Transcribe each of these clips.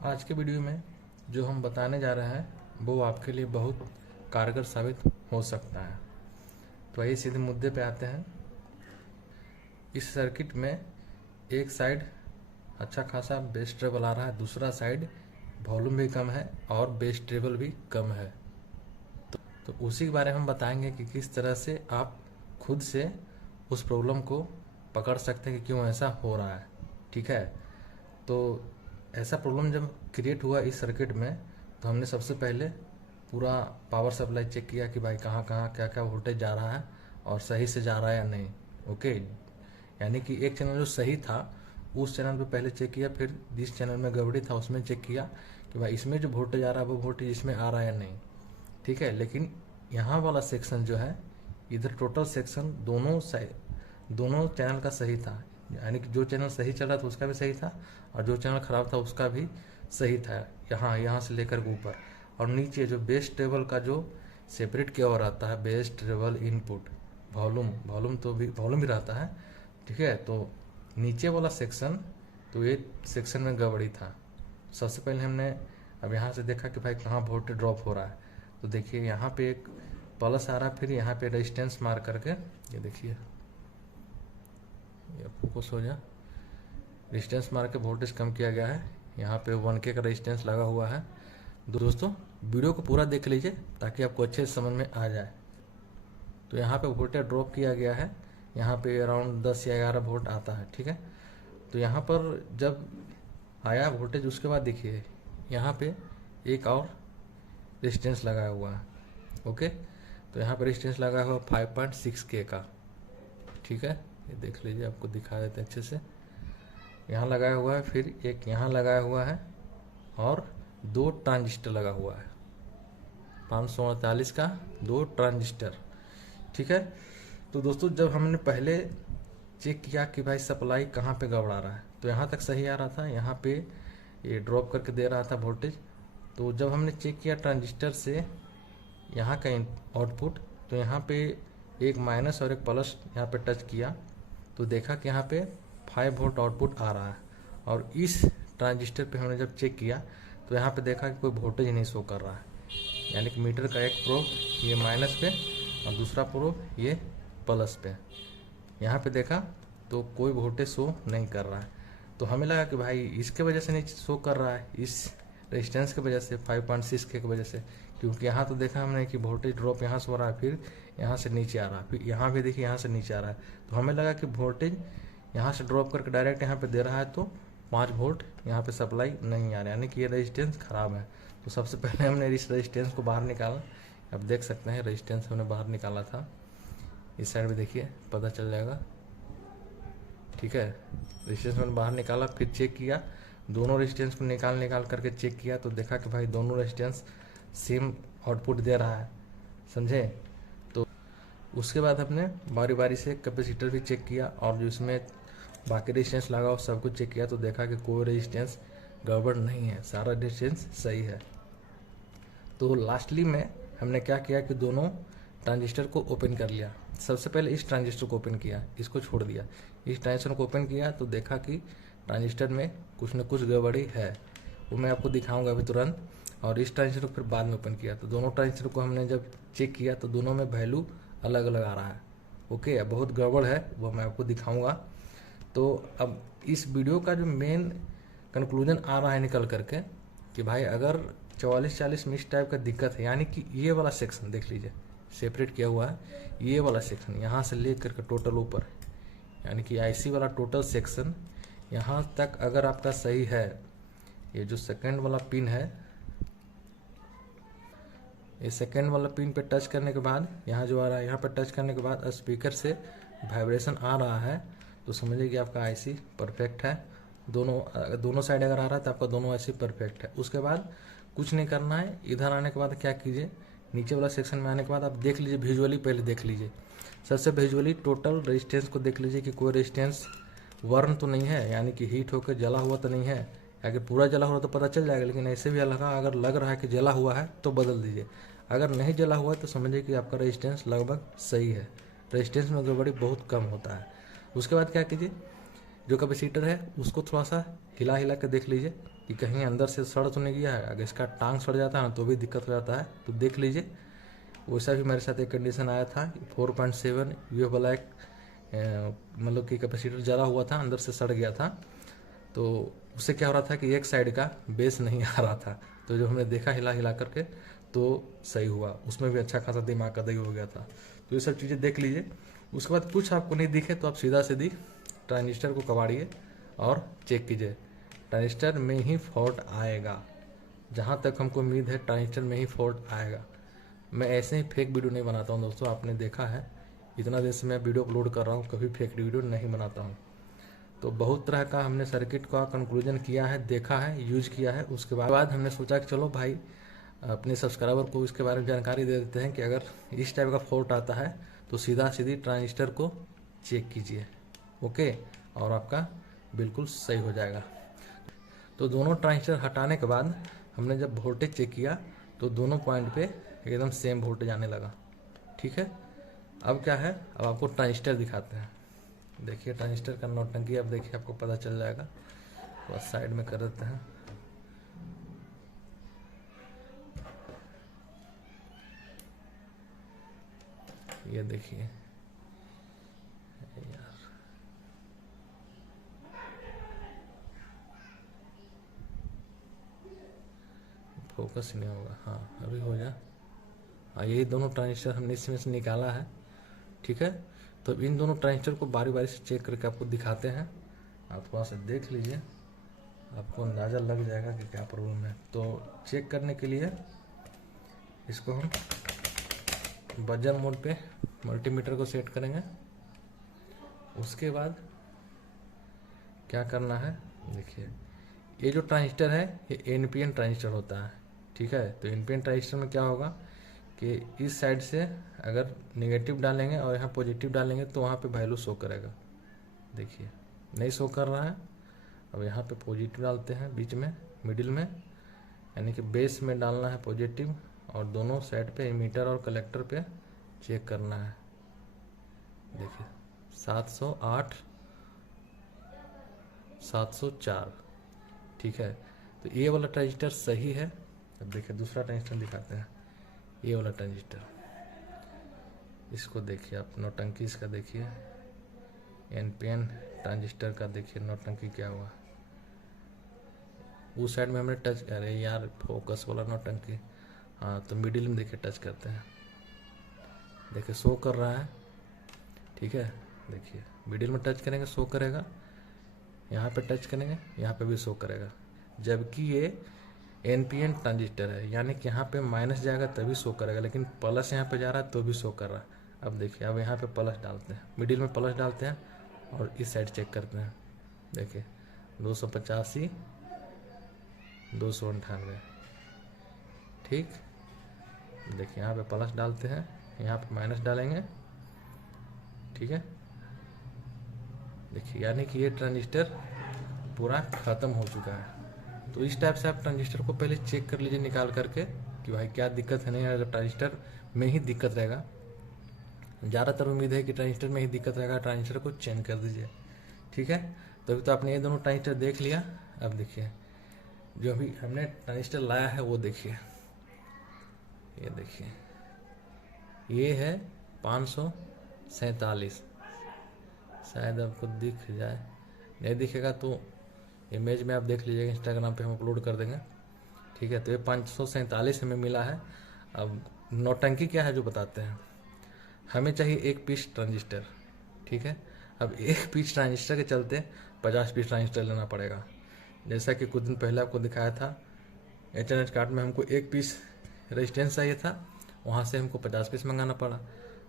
आज के वीडियो में जो हम बताने जा रहे हैं वो आपके लिए बहुत कारगर साबित हो सकता है। तो आइए सीधे मुद्दे पे आते हैं। इस सर्किट में एक साइड अच्छा खासा बेस ट्रेबल आ रहा है, दूसरा साइड वॉल्यूम भी कम है और बेस ट्रेबल भी कम है। तो उसी के बारे में हम बताएंगे कि किस तरह से आप खुद से उस प्रॉब्लम को पकड़ सकते हैं कि क्यों ऐसा हो रहा है। ठीक है, तो ऐसा प्रॉब्लम जब क्रिएट हुआ इस सर्किट में तो हमने सबसे पहले पूरा पावर सप्लाई चेक किया कि भाई कहाँ कहाँ क्या क्या वोल्टेज जा रहा है और सही से जा रहा है या नहीं। ओके, यानी कि एक चैनल जो सही था उस चैनल पे पहले चेक किया, फिर जिस चैनल में गड़बड़ी था उसमें चेक किया कि भाई इसमें जो वोल्टेज आ रहा है वो वोल्टेज इसमें आ रहा है या नहीं। ठीक है, लेकिन यहाँ वाला सेक्शन जो है, इधर टोटल सेक्शन दोनों चैनल का सही था, यानी कि जो चैनल सही चल रहा था उसका भी सही था और जो चैनल खराब था उसका भी सही था। यहाँ से लेकर ऊपर और नीचे जो बेस टेबल का जो सेपरेट किया हुआ रहता है, बेस टेबल इनपुट वॉल्यूम भी रहता है। ठीक है, तो नीचे वाला सेक्शन, तो ये सेक्शन में गड़बड़ी था। सबसे पहले हमने अब यहाँ से देखा कि भाई कहाँ वोल्टेज ड्रॉप हो रहा है। तो देखिए यहाँ पे एक प्लस आ रहा है, फिर यहाँ पे रेजिस्टेंस मार करके ये देखिए, ये फोकस हो जा, रेजिस्टेंस मार के वोल्टेज कम किया गया है। यहाँ पे 1K का रेजिस्टेंस लगा हुआ है। दोस्तों वीडियो को पूरा देख लीजिए ताकि आपको अच्छे से समझ में आ जाए। तो यहाँ पे वोल्टेज ड्रॉप किया गया है, यहाँ पे अराउंड 10 या 11 वोल्ट आता है। ठीक है, तो यहाँ पर जब आया वोल्टेज उसके बाद देखिए यहाँ पे एक और रेजिस्टेंस लगाया हुआ है। ओके, तो यहाँ पर रेजिस्टेंस लगा हुआ 5.6K का। ठीक है, ये देख लीजिए, आपको दिखा देते हैं अच्छे से। यहाँ लगाया हुआ है, फिर एक यहाँ लगाया हुआ है और 2 ट्रांजिस्टर लगा हुआ है, 548 का 2 ट्रांजिस्टर। ठीक है, तो दोस्तों जब हमने पहले चेक किया कि भाई सप्लाई कहाँ पे गड़बड़ा रहा है, तो यहाँ तक सही आ रहा था, यहाँ पे ये ड्रॉप करके दे रहा था वोल्टेज। तो जब हमने चेक किया ट्रांजिस्टर से यहाँ का आउटपुट, तो यहाँ पे एक माइनस और एक प्लस यहाँ पे टच किया तो देखा कि यहाँ पे 5 वोल्ट आउटपुट आ रहा है। और इस ट्रांजिस्टर पे हमने जब चेक किया तो यहाँ पे देखा कि कोई वोल्टेज नहीं शो कर रहा है, यानी कि मीटर का एक प्रोब ये माइनस पे और दूसरा प्रोब ये प्लस पे। यहाँ पे देखा तो कोई वोल्टेज शो नहीं कर रहा है। तो हमें लगा कि भाई इसके वजह से नहीं शो कर रहा है, इस रेजिस्टेंस की वजह से, 5.6K की वजह से, क्योंकि यहाँ तो देखा हमने कि वोल्टेज ड्रॉप यहाँ से हो रहा है, फिर यहाँ से नीचे आ रहा है, फिर यहाँ भी देखिए यहाँ से नीचे आ रहा है। तो हमें लगा कि वोल्टेज यहाँ से ड्रॉप करके डायरेक्ट यहाँ पे दे रहा है, तो 5 वोल्ट यहाँ पे सप्लाई नहीं आ रहा है, यानी कि ये रेजिस्टेंस खराब है। तो सबसे पहले हमने इस रेजिस्टेंस को बाहर निकाला। अब देख सकते हैं रेजिस्टेंस हमने बाहर निकाला था, इस साइड में देखिए पता चल जाएगा। ठीक है, रेजिस्टेंस मैंने बाहर निकाला, फिर चेक किया, दोनों रेजिस्टेंस को निकाल करके चेक किया तो देखा कि भाई दोनों रेजिस्टेंस सेम आउटपुट दे रहा है, समझे। तो उसके बाद हमने बारी बारी से कैपेसिटर भी चेक किया और जो इसमें बाकी रेजिस्टेंस लगा हो सब कुछ चेक किया तो देखा कि कोई रेजिस्टेंस गड़बड़ नहीं है, सारा रेजिस्टेंस सही है। तो लास्टली में हमने क्या किया कि दोनों ट्रांजिस्टर को ओपन कर लिया। सबसे पहले इस ट्रांजिस्टर को ओपन किया, इसको छोड़ दिया, इस ट्रांजिस्टर को ओपन किया तो देखा कि ट्रांजिस्टर में कुछ न कुछ गड़बड़ी है, वो मैं आपको दिखाऊंगा अभी तुरंत। और इस ट्रांजिस्टर को फिर बाद में ओपन किया तो दोनों ट्रांजिस्टर को हमने जब चेक किया तो दोनों में वैल्यू अलग अलग आ रहा है। ओके, अब बहुत गड़बड़ है वो मैं आपको दिखाऊंगा। तो अब इस वीडियो का जो मेन कंक्लूजन आ रहा है निकल करके कि भाई अगर 44-40 में इस टाइप का दिक्कत है, यानी कि ये वाला सेक्शन देख लीजिए सेपरेट किया हुआ है, ये वाला सेक्शन यहाँ से ले करके टोटल ऊपर, यानी कि आईसी वाला टोटल सेक्शन यहाँ तक अगर आपका सही है, ये जो सेकंड वाला पिन है, ये सेकंड वाला पिन पे टच करने के बाद यहाँ जो आ रहा है, यहाँ पर टच करने के बाद स्पीकर से वाइब्रेशन आ रहा है तो समझिए कि आपका आईसी परफेक्ट है। दोनों साइड अगर आ रहा है तो आपका दोनों आईसी परफेक्ट है। उसके बाद कुछ नहीं करना है, इधर आने के बाद क्या कीजिए, नीचे वाला सेक्शन में आने के बाद आप देख लीजिए, विजुअली पहले देख लीजिए, सबसे विजुअली टोटल रेजिस्टेंस को देख लीजिए कि कोई रेजिस्टेंस वर्न तो नहीं है, यानी कि हीट होकर जला हुआ तो नहीं है। अगर पूरा जला हुआ तो पता चल जाएगा, लेकिन ऐसे भी अगर लग रहा है कि जला हुआ है तो बदल दीजिए। अगर नहीं जला हुआ है तो समझिए कि आपका रेजिस्टेंस लगभग सही है, रेजिस्टेंस में गड़बड़ी बहुत कम होता है। उसके बाद क्या कीजिए, जो कैपेसिटर है उसको थोड़ा सा हिला के देख लीजिए कि कहीं अंदर से सड़ तो नहीं गया है। अगर इसका टांग सड़ जाता है ना तो भी दिक्कत हो जाता है, तो देख लीजिए। वैसा भी मेरे साथ एक कंडीशन आया था, 4.7 यू वाला एक मतलब कि कैपेसिटर जला हुआ था, अंदर से सड़ गया था। तो उससे क्या हो रहा था कि एक साइड का बेस नहीं आ रहा था। तो जब हमने देखा हिला हिला करके तो सही हुआ, उसमें भी अच्छा खासा दिमाग का दही हो गया था। तो ये सब चीज़ें देख लीजिए। उसके बाद कुछ आपको नहीं दिखे तो आप सीधा सीधी ट्रांजिस्टर को कबाड़िए और चेक कीजिए, ट्रांजिस्टर में ही फॉल्ट आएगा। जहाँ तक हमको उम्मीद है ट्रांजिस्टर में ही फॉल्ट आएगा। मैं ऐसे ही फेक वीडियो नहीं बनाता हूँ दोस्तों, आपने देखा है इतना देर से मैं वीडियो अपलोड कर रहा हूँ, कभी फेक वीडियो नहीं बनाता हूँ। तो बहुत तरह का हमने सर्किट का कंक्लूजन किया है, देखा है, यूज किया है। उसके बाद हमने सोचा कि चलो भाई अपने सब्सक्राइबर को इसके बारे में जानकारी दे देते हैं कि अगर इस टाइप का फॉल्ट आता है तो सीधा सीधी ट्रांजिस्टर को चेक कीजिए, ओके, और आपका बिल्कुल सही हो जाएगा। तो दोनों ट्रांजिस्टर हटाने के बाद हमने जब वोल्टेज चेक किया तो दोनों पॉइंट पे एकदम सेम वोल्टेज आने लगा। ठीक है, अब क्या है, अब आपको ट्रांजिस्टर दिखाते हैं। देखिए ट्रांजिस्टर का नौटंकी, अब देखिए आपको पता चल जाएगा। बस साइड में कर देते हैं। ये देखिए यार, फोकस नहीं होगा। हाँ अभी हो जा। हाँ यही दोनों ट्रांजिस्टर हमने इसमें से निकाला है। ठीक है, तो इन दोनों ट्रांजिस्टर को बारी बारी से चेक करके आपको दिखाते हैं। आप थोड़ा सा देख लीजिए, आपको अंदाज़ा लग जाएगा कि क्या प्रॉब्लम है। तो चेक करने के लिए इसको हम बजर मोड पे मल्टीमीटर को सेट करेंगे। उसके बाद क्या करना है, देखिए ये जो ट्रांजिस्टर है ये एनपीएन ट्रांजिस्टर होता है। ठीक है, तो एनपीएन ट्रांजिस्टर में क्या होगा कि इस साइड से अगर नेगेटिव डालेंगे और यहाँ पॉजिटिव डालेंगे तो वहाँ पे वैल्यू शो करेगा। देखिए नहीं शो कर रहा है। अब यहाँ पे पॉजिटिव डालते हैं बीच में, मिडिल में, यानी कि बेस में डालना है पॉजिटिव, और दोनों साइड पे इमीटर और कलेक्टर पे चेक करना है। देखिए 708 704। ठीक है, तो ये वाला ट्रांजिस्टर सही है। अब देखिए दूसरा ट्रांजिस्टर दिखाते हैं, ये वाला ट्रांजिस्टर। इसको देखिए आप, नौटंकी इसका देखिए, एनपीएन ट्रांजिस्टर का देखिए नौटंकी क्या हुआ। उस साइड में हमने टच, अरे यार फोकस वाला नौटंकी। हाँ तो मिडिल में देखिए टच करते हैं, देखिए शो कर रहा है। ठीक है, देखिए मिडिल में टच करेंगे शो करेगा, यहाँ पे टच करेंगे यहाँ पे भी शो करेगा। जबकि ये एनपीएन ट्रांजिस्टर है, यानी कि यहाँ पे माइनस जाएगा तभी शो करेगा, लेकिन प्लस यहाँ पे जा रहा है तो भी शो कर रहा है। अब देखिए, अब यहाँ पे प्लस डालते हैं, मिडिल में प्लस डालते हैं और इस साइड चेक करते हैं। देखिए 285 298। ठीक, देखिए यहाँ पे प्लस डालते हैं, यहाँ पे माइनस डालेंगे। ठीक है, देखिए यानी कि ये ट्रांजिस्टर पूरा ख़त्म हो चुका है। तो इस टाइप से आप ट्रांजिस्टर को पहले चेक कर लीजिए निकाल करके कि भाई क्या दिक्कत है। नहीं अगर ट्रांजिस्टर में ही दिक्कत रहेगा, ज़्यादातर उम्मीद है कि ट्रांजिस्टर में ही दिक्कत रहेगा, ट्रांजिस्टर को चेंज कर दीजिए। ठीक है, तो अभी तो आपने ये दोनों ट्रांजिस्टर देख लिया। अब देखिए जो अभी हमने ट्रांजिस्टर लाया है वो देखिए, ये देखिए ये है 547। शायद आपको दिख जाए, नहीं दिखेगा तो इमेज में आप देख लीजिएगा, इंस्टाग्राम पे हम अपलोड कर देंगे। ठीक है, तो ये 547 हमें मिला है। अब नौटंकी क्या है जो बताते हैं। हमें चाहिए एक पीस ट्रांजिस्टर। ठीक है, अब एक पीस ट्रांजिस्टर के चलते 50 पीस ट्रांजिस्टर लेना पड़ेगा। जैसा कि कुछ दिन पहले आपको दिखाया था, इंटरनेट कार्ड में हमको एक पीस रेजिस्टेंस चाहिए था, वहाँ से हमको 50 पीस मंगाना पड़ा।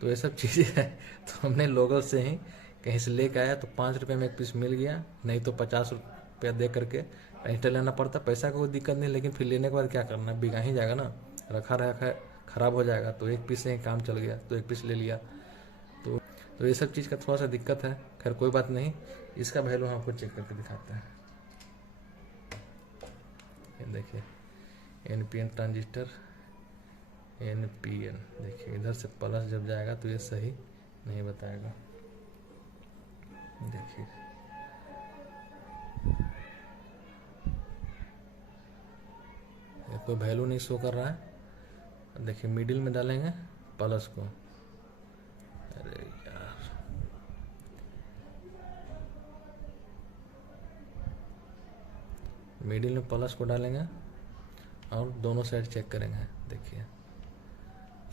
तो ये सब चीज़ें हैं, तो हमने लोगों से ही कहीं से लेके आया, तो 5 रुपये में एक पीस मिल गया, नहीं तो 50 रुपया दे करके ट्रांजिस्टर लेना पड़ता। पैसा का कोई दिक्कत नहीं, लेकिन फिर लेने के बाद क्या करना, बिका ही जाएगा ना, रखा रखा ख़राब हो जाएगा। तो एक पीस से ही काम चल गया, तो एक पीस ले लिया। तो ये सब चीज़ का थोड़ा सा दिक्कत है, खैर कोई बात नहीं। इसका वैल्यू हम आपको चेक करके दिखाते हैं। ये देखिए एनपीएन ट्रांजिस्टर, एनपीएन, देखिए इधर से प्लस जब जाएगा तो ये सही नहीं बताएगा। देखिए कोई वैल्यू नहीं शो कर रहा है। देखिए मिडिल में डालेंगे प्लस को, अरे यार मिडिल में प्लस को डालेंगे और दोनों साइड चेक करेंगे। देखिए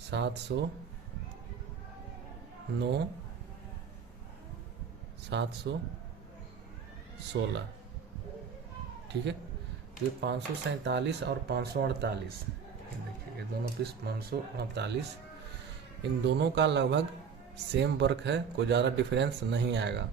709 716, ठीक है। तो ये 547 और 548, देखिए ये दोनों पीस 548, इन दोनों का लगभग सेम वर्क है, कोई ज़्यादा डिफरेंस नहीं आएगा,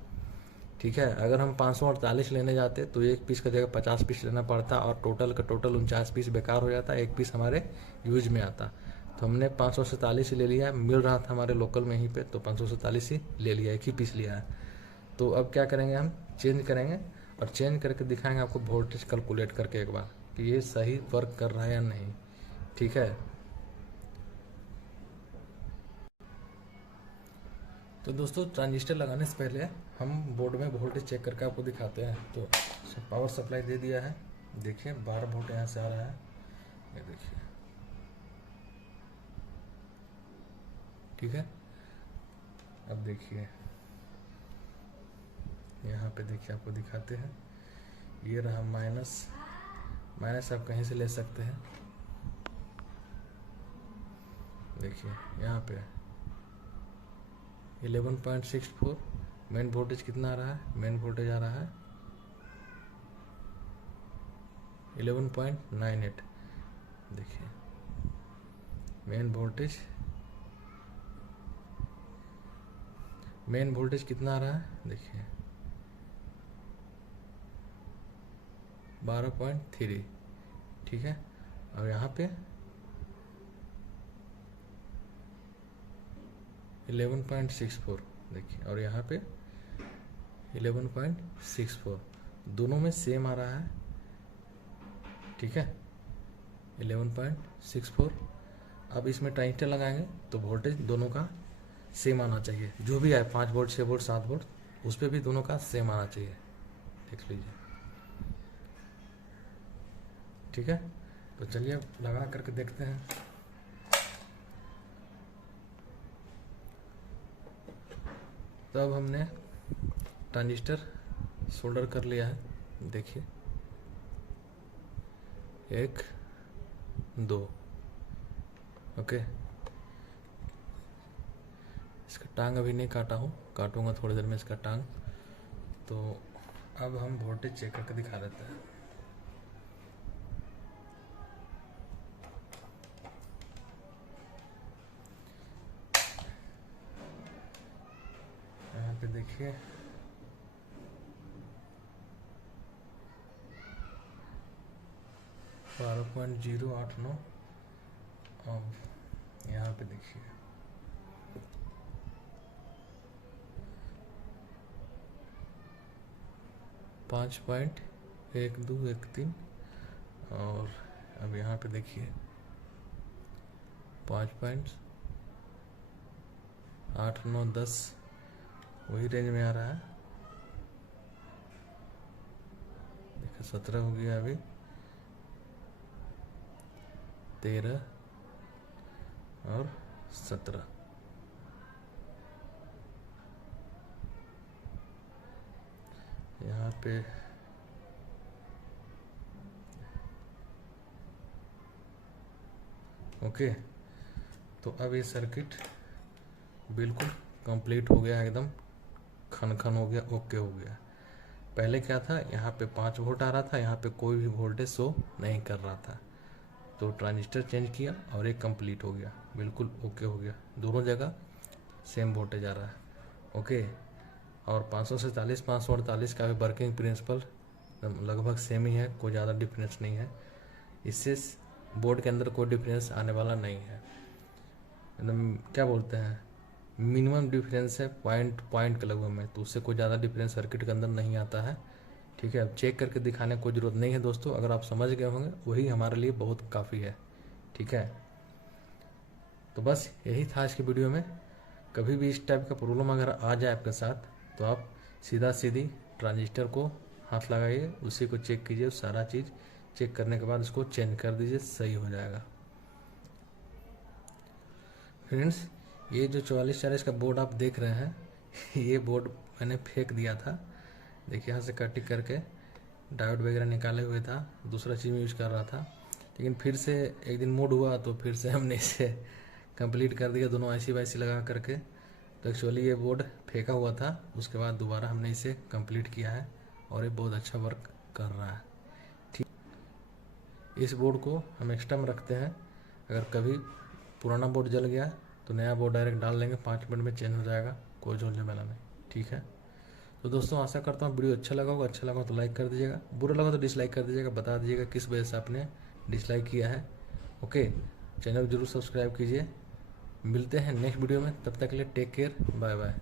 ठीक है। अगर हम 548 लेने जाते तो एक पीस का जगह 50 पीस लेना पड़ता और टोटल का टोटल 49 पीस बेकार हो जाता, एक पीस हमारे यूज में आता। तो हमने 547 ही ले लिया, मिल रहा था हमारे लोकल में ही पे, तो 547 ही ले लिया, एक ही पीस लिया है। तो अब क्या करेंगे, हम चेंज करेंगे और चेंज करके दिखाएंगे आपको वोल्टेज कैलकुलेट करके एक बार कि ये सही वर्क कर रहा है या नहीं, ठीक है। तो दोस्तों ट्रांजिस्टर लगाने से पहले हम बोर्ड में वोल्टेज चेक करके आपको दिखाते हैं। तो पावर सप्लाई दे दिया है, देखिए 12 वोल्ट यहाँ से आ रहा है, ये देखिए, ठीक है। अब देखिए यहाँ पे देखिए आपको दिखाते हैं, ये रहा माइनस, आप कहीं से ले सकते हैं। देखिए यहाँ पे 11.64 मेन वोल्टेज कितना आ रहा है, मेन वोल्टेज आ रहा है 11.98। देखिए मेन वोल्टेज कितना आ रहा है, देखिए 12.3, ठीक है। और यहाँ पे 11.64, देखिए, और यहाँ पे 11.64, दोनों में सेम आ रहा है, ठीक है, 11.64। अब इसमें ट्रांजिस्टर लगाएंगे तो वोल्टेज दोनों का सेम आना चाहिए, जो भी है 5 वोल्ट 6 वोल्ट 7 वोल्ट, उस पर भी दोनों का सेम आना चाहिए, देख लीजिए, ठीक है। तो चलिए अब लगा करके देखते हैं। तो अब हमने ट्रांजिस्टर सोल्डर कर लिया है, देखिए 1 2, ओके। इसका टांग अभी नहीं काटा हूँ, काटूंगा थोड़ी देर में इसका टांग। तो अब हम वोल्टेज चेक करके दिखा देते हैं। यहाँ पे देखिए 12.089, अब यहाँ पे देखिए 5.1213, और अब यहाँ पे देखिए 5.8910, वही रेंज में आ रहा है। देखिए 17 हो गया, अभी 13 और 17, यहाँ पे ओके। तो अब ये सर्किट बिल्कुल कंप्लीट हो गया, एकदम खन हो गया, ओके हो गया। पहले क्या था, यहाँ पे 5 वोल्ट आ रहा था, यहाँ पे कोई भी वोल्टेज शो नहीं कर रहा था। तो ट्रांजिस्टर चेंज किया और ये कंप्लीट हो गया, बिल्कुल ओके हो गया, दोनों जगह सेम वोल्टेज आ रहा है, ओके। और 547 548 का भी वर्किंग प्रिंसिपल लगभग सेम ही है, कोई ज़्यादा डिफरेंस नहीं है, इससे बोर्ड के अंदर कोई डिफरेंस आने वाला नहीं है, एकदम क्या बोलते हैं, मिनिमम डिफरेंस है पॉइंट के लगभग में, तो उससे कोई ज़्यादा डिफरेंस सर्किट के अंदर नहीं आता है, ठीक है। अब चेक करके दिखाने की कोई ज़रूरत नहीं है दोस्तों, अगर आप समझ गए होंगे वही हमारे लिए बहुत काफ़ी है, ठीक है। तो बस यही था आज की वीडियो में। कभी भी इस टाइप का प्रॉब्लम अगर आ जाए आपके साथ, तो आप सीधी ट्रांजिस्टर को हाथ लगाइए, उसी को चेक कीजिए, सारा चीज़ चेक करने के बाद इसको चेंज कर दीजिए, सही हो जाएगा। फ्रेंड्स, ये जो 4440 का बोर्ड आप देख रहे हैं, ये बोर्ड मैंने फेंक दिया था। देखिए यहाँ से कटिंग करके डायोड वगैरह निकाले हुए था, दूसरा चीज़ में यूज कर रहा था। लेकिन फिर से एक दिन मूड हुआ तो फिर से हमने इसे कंप्लीट कर दिया, दोनों IC वाईसी लगा करके। तो एक्चुअली ये बोर्ड फेंका हुआ था, उसके बाद दोबारा हमने इसे कंप्लीट किया है और ये बहुत अच्छा वर्क कर रहा है। ठीक, इस बोर्ड को हम एक्स्ट्रा में रखते हैं, अगर कभी पुराना बोर्ड जल गया तो नया बोर्ड डायरेक्ट डाल लेंगे, 5 मिनट में चेंज हो जाएगा, कोई झोलने वाला नहीं। ठीक है, तो दोस्तों आशा करता हूँ वीडियो अच्छा लगा होगा। अच्छा लगा तो लाइक कर दीजिएगा, बुरा लगा तो डिसलाइक कर दीजिएगा, बता दीजिएगा किस वजह से आपने डिसलाइक किया है। ओके, चैनल को जरूर सब्सक्राइब कीजिए। मिलते हैं नेक्स्ट वीडियो में, तब तक के लिए टेक केयर, बाय बाय।